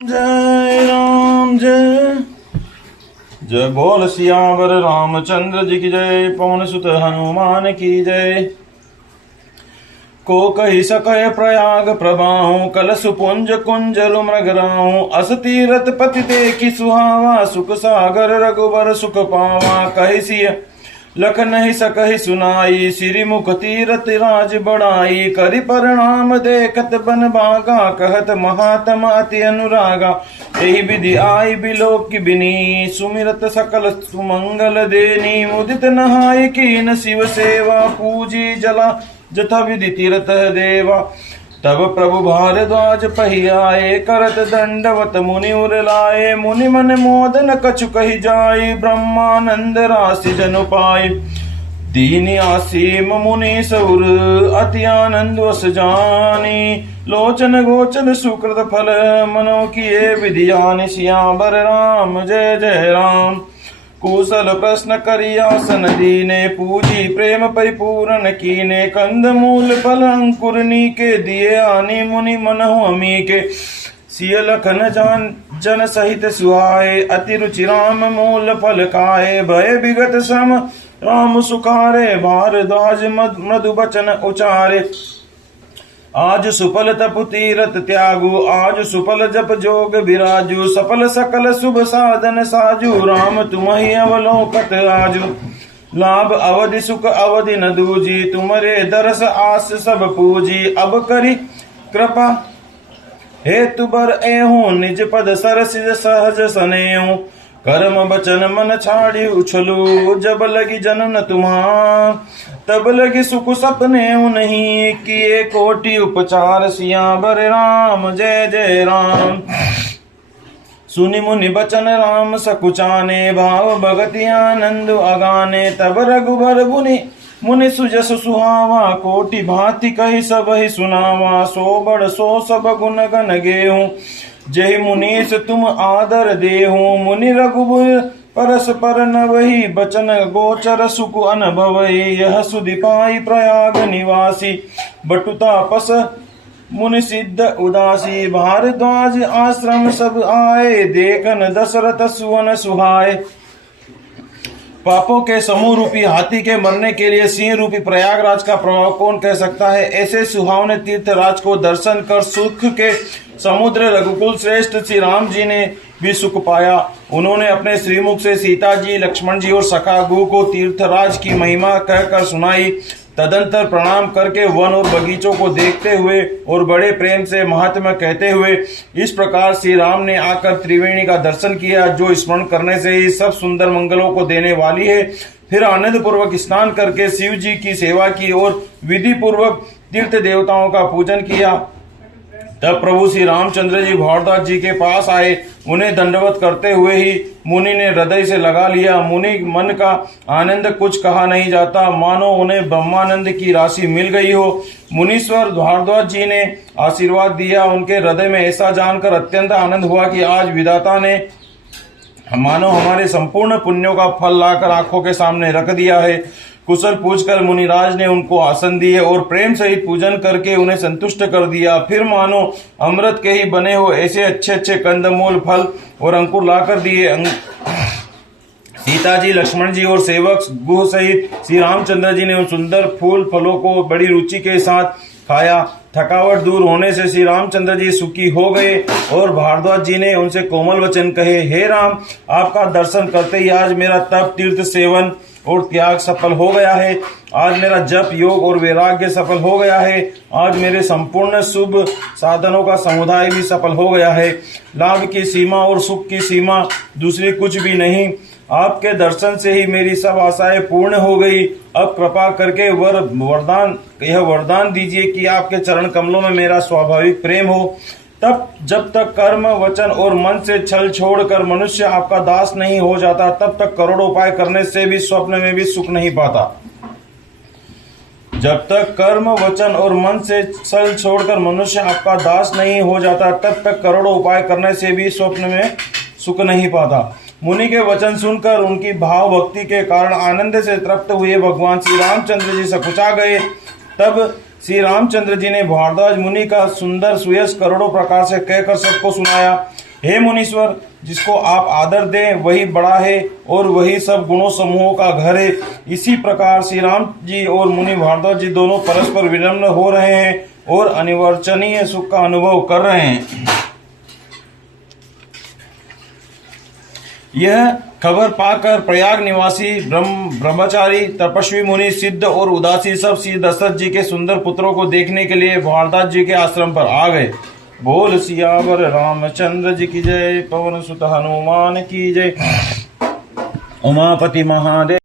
जय राम जय जय बोल सियावर रामचंद्र जी की जय। पवन सुत हनुमान की जय। को कही सकय प्रयाग प्रभाऊ कलश पुंज कुंजल मृगराऊ अस तीरथ पति देखि सुहावा सुख सागर रघुबर सुख पावा कहि सिय लख नहीं सकहि सुनाई श्री मुख तीरथ राज बढ़ाई करि परिणाम देखत बन भागा कहत महात्म अति अनुरागा यही विधि आई बिलोक बिनी सुमिरत सकल सुमंगल देनी मुदित नहाय कीन शिव सेवा पूजी जला जथा विधि तीरथ देवा तब प्रभु भारद्वाज पहियाए करत दंडवत मुनि उर लाए मुनि मन मोदन कछु कही जाय ब्रह्मानंद राशि जनु पाए दीन आसीम मुनि सौर अति आनंद वस जानी लोचन गोचर सुकृत फल मनो किए विधियानि सियावर राम जय जय राम। कुशल प्रश्न करियासन दीने पूजी प्रेम परिपूर्ण कीने कंद मूल फल अंकुर नीके दिए आनी मुनि मनहु अमी के सिय लखन जान जन सहित सुहाए अति रुचि राम मूल फल खाए भय विगत श्रम राम सुखारे भारद्वाज मधु बचन उचारे आज सुफल तपु तीरथ त्यागु आज सुफल जप जोग विराजु सफल सकल शुभ साधन साजु राम तुम्हि अवलोकत आजु लाभ अवधि सुख अवधि न दूजी तुमरे दरस आस सब पूजी अब करी कृपा हेतु बर एहूं निज पद सरसिज सहज सनेहूं कर्म बचन मन छाड़ी उछलू जब लगी जनन तुम्हार तब लगी सुख सपने नहीं किए कोटि उपचार सियावर राम जय जय राम। सुनि मुनि बचन राम सकुचाने भाव भगति आनंद अगाने तब रघुबर मुनि सुजस सुहावा कोटि भांति कही सब ही सुनावा सो बड़ सो सब गुण गन गेहूं जय मुनीस तुम आदर देहु मुनि रघुबर परस्पर न वही बचन गोचर सुख अनुभव यह सुधि पाई प्रयाग निवासी बटुता पस मुनि सिद्ध उदासी भारद्वाज आश्रम सब आए देखन दशरथ सुवन सुहाए। पापों के समूह रूपी हाथी के मरने के लिए सिंह रूपी प्रयागराज का प्रभाव कौन कह सकता है। ऐसे सुहावने तीर्थ राज को दर्शन कर सुख के समुद्र रघुकुल श्रेष्ठ श्री राम जी ने भी सुख पाया। उन्होंने अपने श्रीमुख से सीता जी लक्ष्मण जी और सखा गु को तीर्थराज की महिमा कहकर सुनाई। तदंतर प्रणाम करके वन और बगीचों को देखते हुए और बड़े प्रेम से महात्म्य कहते हुए इस प्रकार श्री राम ने आकर त्रिवेणी का दर्शन किया जो स्मरण करने से ही सब सुंदर मंगलों को देने वाली है। फिर आनंद पूर्वक स्नान करके शिव जी की सेवा की और विधि पूर्वक तीर्थ देवताओं का पूजन किया। तब प्रभु श्री रामचंद्र जी भारद्वाज जी के पास आए। उन्हें दंडवत करते हुए ही मुनि ने हृदय से लगा लिया। मुनि मन का आनंद कुछ कहा नहीं जाता, मानो उन्हें ब्रह्मानंद की राशि मिल गई हो। मुनीश्वर भारद्वाज जी ने आशीर्वाद दिया। उनके हृदय में ऐसा जानकर अत्यंत आनंद हुआ कि आज विधाता ने मानो हमारे संपूर्ण पुण्यों का फल लाकर आंखों के सामने रख दिया है। कुशल पूछकर मुनिराज ने उनको आसन दिए और प्रेम सहित पूजन करके उन्हें संतुष्ट कर दिया। फिर मानो अमृत के ही बने हो ऐसे अच्छे अच्छे कंदमूल फल और अंकुर लाकर दिए। सीता जी लक्ष्मण जी और सेवक गुह सहित श्री रामचंद्र जी ने उन सुंदर फूल फलों को बड़ी रुचि के साथ खाया। थकावट दूर होने से श्री रामचंद्र जी सुखी हो गए और भारद्वाज जी ने उनसे कोमल वचन कहे, हे राम, आपका दर्शन करते ही आज मेरा तप तीर्थ सेवन और त्याग सफल हो गया है। आज मेरा जप योग और वैराग्य सफल हो गया है। आज मेरे संपूर्ण शुभ साधनों का समुदाय भी सफल हो गया है। लाभ की सीमा और सुख की सीमा दूसरी कुछ भी नहीं। आपके दर्शन से ही मेरी सब आशाएं पूर्ण हो गई। अब कृपा करके यह वरदान दीजिए कि आपके चरण कमलों में मेरा स्वाभाविक प्रेम हो। तब जब तक कर्म वचन और मन से छल छोड़कर मनुष्य आपका दास नहीं हो जाता तब तक करोड़ों उपाय करने से भी स्वप्न में भी सुख नहीं पाता। जब तक कर्म वचन और मन से छल छोड़कर मनुष्य आपका दास नहीं हो जाता तब तक करोड़ों उपाय करने से भी स्वप्न में सुख नहीं पाता। मुनि के वचन सुनकर उनकी भाव भक्ति के कारण आनंद से तृप्त हुए भगवान श्री रामचंद्र जी सकुचा गए। तब श्री रामचंद्र जी ने भारद्वाज मुनि का सुंदर सुयश करोड़ों प्रकार से कहकर सबको सुनाया। हे मुनीश्वर, जिसको आप आदर दें वही बड़ा है और वही सब गुणों समूहों का घर है। इसी प्रकार श्री राम जी और मुनि भारद्वाज जी दोनों परस्पर विनम्र हो रहे हैं और अनिर्वचनीय सुख का अनुभव कर रहे हैं। यह खबर पाकर प्रयाग निवासी ब्रह्मचारी, तपस्वी मुनि, सिद्ध और उदासी सब श्री दशरथ जी के सुंदर पुत्रों को देखने के लिए भारद्वाज जी के आश्रम पर आ गए। बोल सियावर रामचंद्र जी की जय। पवन सुत हनुमान की जय। उमापति महादेव।